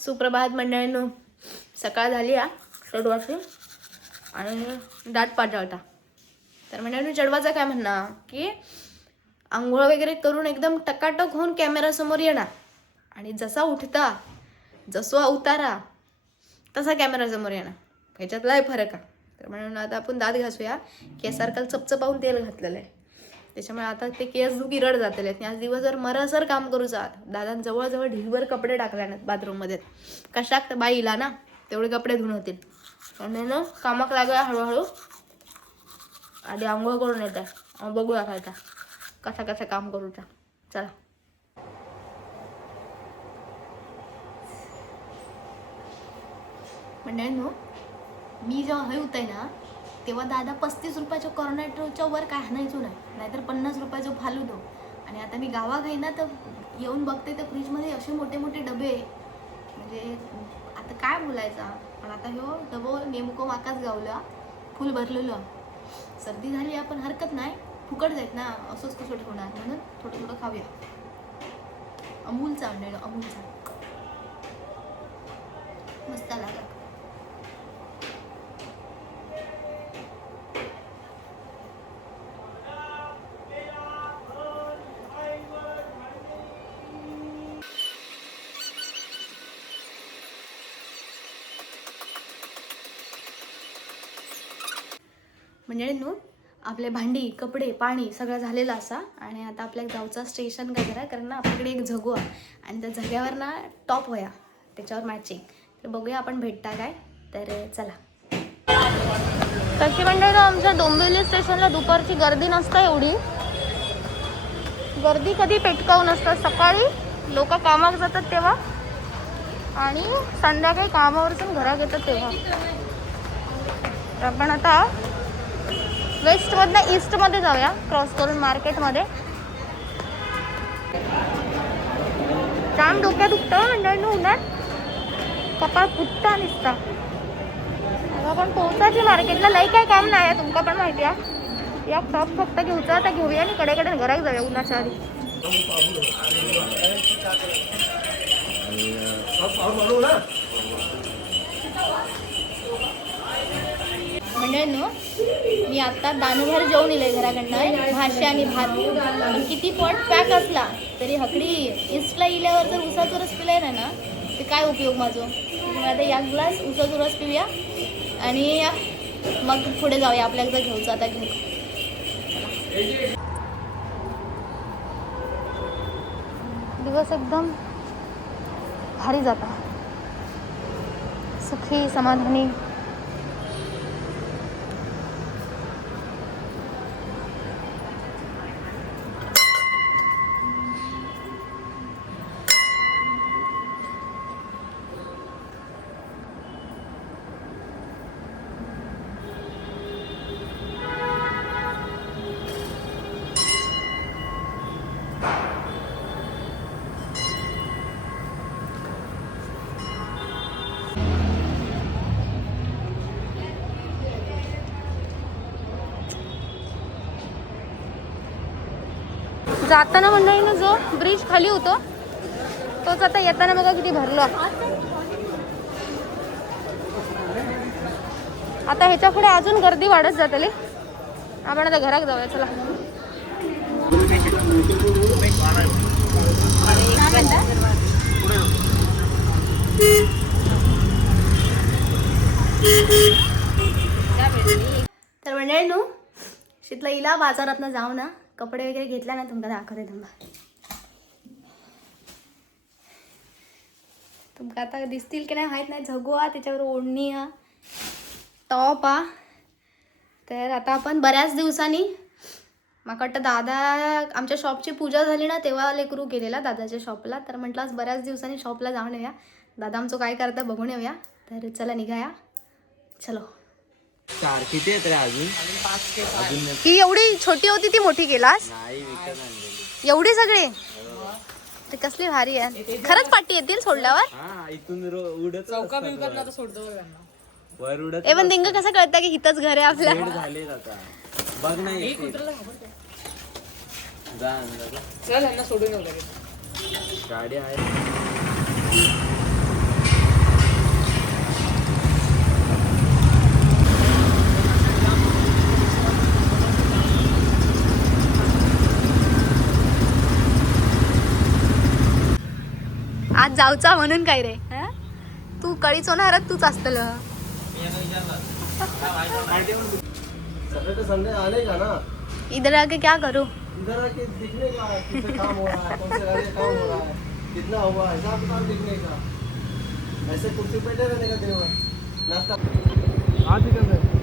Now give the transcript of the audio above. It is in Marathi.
सुप्रभात मंडळींनो. सकाळ झाली या चढवाची आणि दाट पाजावता. तर मंडळींनो चढवाचा काय म्हणणं की आंघोळ वगैरे करून एकदम टकाटक होऊन कॅमेरासमोर येणार आणि जसा उठता जसो उतारा तसा कॅमेरासमोर येणार. ह्याच्यात लय फरक आहे. तर म्हणून आता आपण दात घासूया. केसारखल चपचपावून तेल घातलेलं आहे त्याच्यामुळे आता ते केस विरड जातले आहेत. आज दिवसभर मरसर काम करूच आहात. दादान जवळजवळ ढिगभर कपडे टाकले नाहीत बाथरूममध्ये. कशाक बाईला ना तेवढे कपडे धुवून होतील म्हणून कामाक लागूया हळूहळू. आधी आंघोळ करून येत आहे बघूया खायचा कसा कसा काम करूचा. चला मंडळींनो, मी जेव्हा हय होत आहे ना तेव्हा दादा 35 रुपयाच्या कॉर्नेटोच्या वर काय आणायचो नाही, नाहीतर 50 रुपयाचं फालुदो. आणि आता मी गावात आहे ना तर येऊन बघते तर फ्रीजमध्ये असे मोठे मोठे डबे, म्हणजे आता काय बोलायचा. पण आता ह्यो डबो नेमकं माकाच गावला फुल भरलेलं. सर्दी झाली आपण हरकत नाही, फुकट जायत ना असंच कसं ठेवणार म्हणून थोडं थोडं खाऊया. अमूलचा आणलेलं अमूलचा मस्त लागला. मंडळींनो, आपले भांडी कपडे पाणी सगळं झालेलं असा आणि आता आपल्या गावचा स्टेशन काय करा कारण ना आपल्याकडे एक झगो आहे आणि त्या झग्यावर ना टॉप होया त्याच्यावर मॅचिंग. तर बघूया आपण भेटता काय. तर चला. तशी मंडळी आमच्या डोंबिवली स्टेशनला दुपारची गर्दी नसतं एवढी. गर्दी कधी पेटकावून असतात. सकाळी लोक कामावर जातात तेव्हा आणि संध्याकाळी कामावरसून घरात येतात तेव्हा. तर आपण आता वेस्टमधनं ईस्टमध्ये जाऊया क्रॉस करून मार्केटमध्ये. जाम डोक्यात दुखतं मंडळींनो उन्हात. कपाळ फुटता निसता. आपण पोहोचायची मार्केटला. लई काय काम नाही आहे तुमका पण माहिती आहे. या टॉप फक्त घेऊचा आता घेऊया आणि कडेकडे घरात जाऊया उन्हाच्या आधी. मंडळींनो, मी आता दानूभर जेवून येले घराकडनं भाषा आणि भात. पण किती पोट पॅक असला तरी हकडी ईस्टला इल्यावर जर उसाचा रस पिलाय ना ते काय उपयोग माझं. आता एक ग्लास उसाचा रस पिऊया आणि मग पुढे जाऊया. आपल्याला जर घेऊचं आता घेऊ. दिवस एकदम भारी जाता. सुखी समाधानी. जाताना मंडळीनं जो ब्रिज खाली होतो तोच आता येताना बघा किती भरलो. आता ह्याच्या पुढे अजून गर्दी वाढत जातली. आपण आता घरात जाऊया चला. तर मंडळींनो, शीतला इला बाजारात जाऊ ना कपडे वगैरे घेतला ना तुमका दाखवते. तुमका आता दिसतील की नाही माहीत नाही. झगो हा त्याच्यावर ओढणी हा टॉप हा. तर आता आपण बऱ्याच दिवसांनी माका वाटतं दादा आमच्या शॉपची पूजा झाली ना तेव्हा लेकरू गेलेला दादाच्या शॉपला. तर म्हटलं आज बऱ्याच दिवसांनी शॉपला जाऊन येऊया. दादा आमचं काय करता बघून येऊया. तर चला निघाया. चलो. किती येत रे अजून ही एवढी छोटी होती ती मोठी केलास नाही विकत आणलेली एवढी सगळी. ते कसली भारी आहे. खरंच पाठी येतील सोडल्यावर. हा इथून उडत चौका बिवकात ना सोडतो वर उडत. ए पण दिंग कसं कळतं की हितच घर आहे आपल्या. झाले आता बघ नाही जा अंदर. चल यांना सोडून येऊ लगेच. गाडी आहे. आज जाऊचा म्हणून काय रे हं? तू कळीच होणार तूच असतल सैटरडे संडे आने का ना, इधर आके क्या करू इधर आके दिखने का कितना काम हो रहा है, कौन से गाड़ी काम हो रहा है, कितना हुआ, हिसाब किताब देखने का, ऐसे कुर्सी पे बैठे रहने का दिन भर नाश्ता आज ही कर